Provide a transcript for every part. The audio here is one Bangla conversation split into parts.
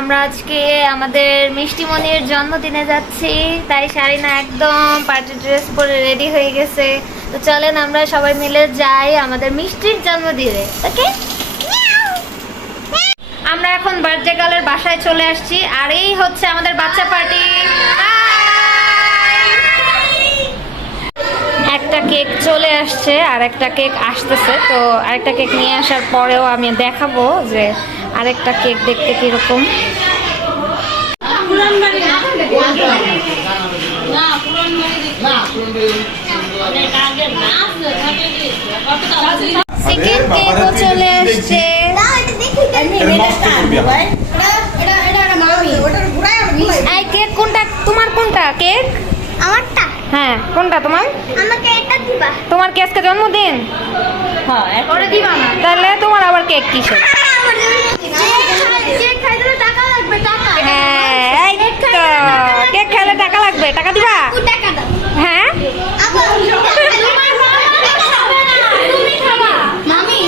আমরা আজকে আমাদের মিষ্টিমণির জন্মদিনে যাচ্ছি, তাই শারিনা একদম পার্টি ড্রেস পরে রেডি হয়ে গেছে। তো চলেন আমরা সবাই মিলে যাই আমাদের মিষ্টির জন্মদিনে। ওকে, আমরা এখন বার্থডে গার্লের বাসায় চলে আসছি, আর এই হচ্ছে আমাদের বাচ্চা পার্টি। একটা কেক চলে আসছে আর একটা কেক আসতেছে, তো আরেকটা কেক নিয়ে আসার পরেও আমি দেখাবো যে আরেকটা কেক দেখতে কিরকম। সেকেন্ড কেকও চলে আসছে। এই কেক কোনটা তোমার? কোনটা কেক? আমারটা। হ্যাঁ, কোনটা তোমার? আমাকে এটা দিবা। তোমার কি আজকে জন্মদিন? হ্যাঁ, এটা দিবা না। তাহলে তোমার আবার কেক কিসের? কেক খাইতে টাকা লাগবে, টাকা। হ্যাঁ, এই তো কেক খেলে টাকা লাগবে, টাকা দিবা? টাকা দাও। হ্যাঁ, তুমি খাবা। মামি,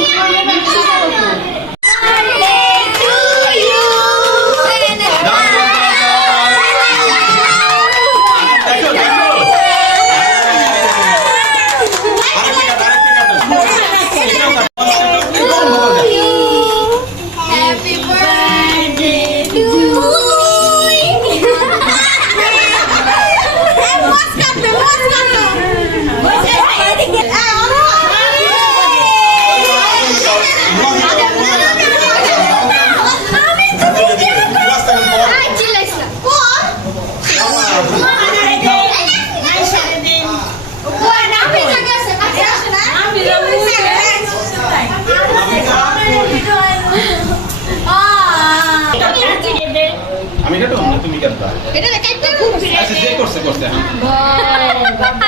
আমি এটা তো তুমি কেনবা এটা কাটতে খুব আচ্ছা যে করছে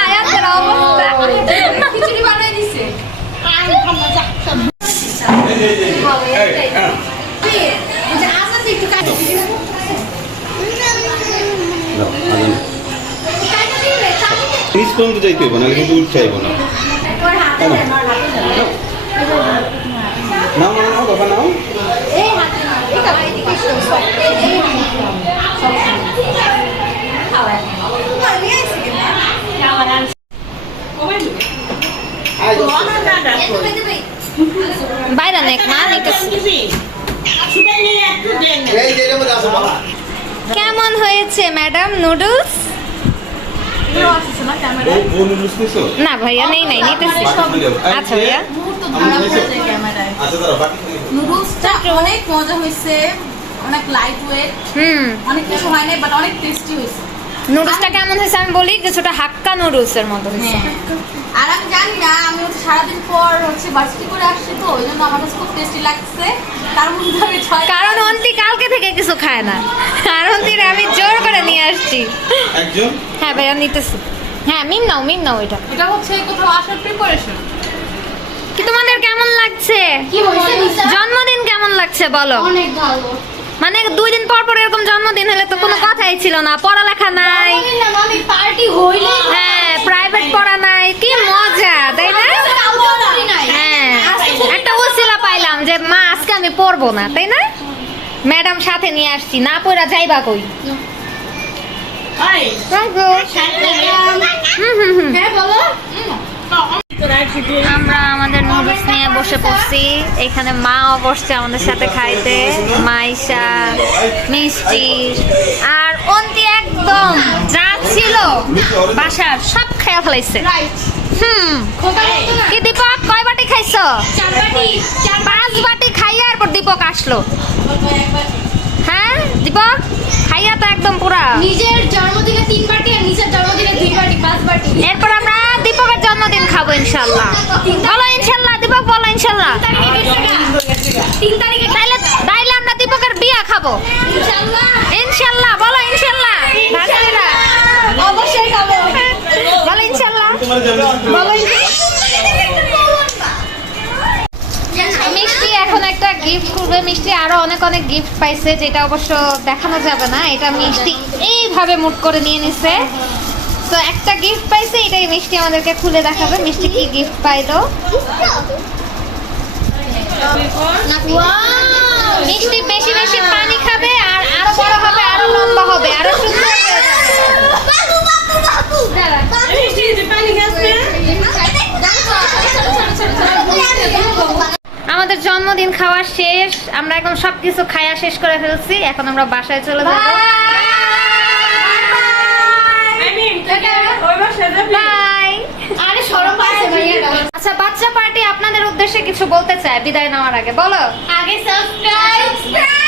আয়াতের অবস্থা। খিচুড়ি বানাই দিছে। আমি খাবো যা। একটু কাটি দিবি। প্লিজ কোন তো যাইতে হবে না, কিন্তু উঠ চাইবো না। নাও নাও নাও বাবা নাও। এই হাতে না, এই কাটি দিবি। বাইরে নেক মা নিতেছি। কেমন হয়েছে ম্যাডাম নুডলস? ও নুডলস নিছো? না ভাইয়া, নেই নাই, নিতেছি। আচ্ছা ভাইয়া, আচ্ছা দাঁড়াও বাকি নুডলসটা অনেক মজা হয়েছে, অনেক লাইট ওয়েট, অনেক কিছু হয় নাই, বাট অনেক টেস্টি হয়েছে। নুডলসটা কেমন হয়েছে আমি বলি, কিছুটা হাক্কা নুডলসের মতো হয়েছে। আর আমি জানি না, আমি হচ্ছে সারাদিন পর হচ্ছে ভার্সিটি করে আসছি, তো ওই জন্য আমার কাছে খুব টেস্টি লাগছে। তার মধ্যে আমি কারণ অন্তি কালকে থেকে কিছু খায় না, আর অন্তিরে আমি জোর করে নিয়ে আসছি। একজন হ্যাঁ ভাইয়া নিতেছি। হ্যাঁ, মিম নাও এটা। এটা হচ্ছে কোথাও আসার প্রিপারেশন। কি তোমাদের কেমন লাগছে? কি হইছে নিসা? জন্মদিন কেমন লাগছে বলো? অনেক ভালো। মানে 2 দিন পর পর এরকম জন্মদিন হলে তো কোনো কথাই ছিল না, পড়ালেখা নাই। না মামি, পার্টি হইলে হ্যাঁ, প্রাইভেট পড়া নাই, কি মজা তাই না? হ্যাঁ, একটা ওসিলা পাইলাম যে মা আজকে আমি পড়বো না, তাই না? ম্যাডাম সাথে নিয়ে আসছি, না পড়া যাইবা কই? হ্যাঁ বলো। আমরা আমাদের নুডলস নিয়ে বসে পড়ছি, এখানে মাও বসছে আমাদের সাথে খাইতে, মাইশা, মিষ্টি আর অন্তি একদম যা ছিল বাসার সব খাইয়া ফেলাইছে। কি দীপক কয় বাটি খাইছো? 4 বাটি। 5 বাটি খাইয়া এরপর দীপক আসলো। হ্যাঁ দীপক খাইয়া তো একদম পুরা। নিজের জন্মদিনে 3 বাটি আর নিজের জন্মদিনে 2 বাটি, 5 বাটি। এরপর আমরা দীপকের জন্মদিন খাবো ইনশাল্লাহ। বলো ইনশাল্লাহ দীপক, বলো ইনশাল্লাহ। 3 তারিখে তাইলে আমরা দীপকের বিয়া খাবো ইনশাআল্লাহ। ইনশাল্লাহ। বলো ইনশাল্লাহ। ভাষাইরা অবশ্যই খাবো। বলো ইনশাল্লাহ। তোমার জন্য বলো মিষ্টি এখন একটা গিফট করবে। মিষ্টি আরো অনেক অনেক গিফট পাইছে, যেটা অবশ্য দেখানো যাবে না। এটা মিষ্টি এইভাবে মুট করে নিয়ে নিছে। তো একটা গিফট পাইছে, এটাই মিষ্টি আমাদেরকে খুলে দেখাবে। মিষ্টি কি গিফট পাইলো? মিষ্টি বেশি বেশি পানি খাবে আর জন্মদিন খাওয়া শেষ, আমরা এখন সবকিছু খাওয়া শেষ করে ফেলছি, এখন আমরা বাসায় চলে যাব। বাই। আরে শরম পাচ্ছে ভাইয়া। আচ্ছা বাচ্চা পার্টি আপনাদের উদ্দেশ্যে কিছু বলতে চায় বিদায় নেওয়ার আগে, বলো। আগে সাবস্ক্রাইব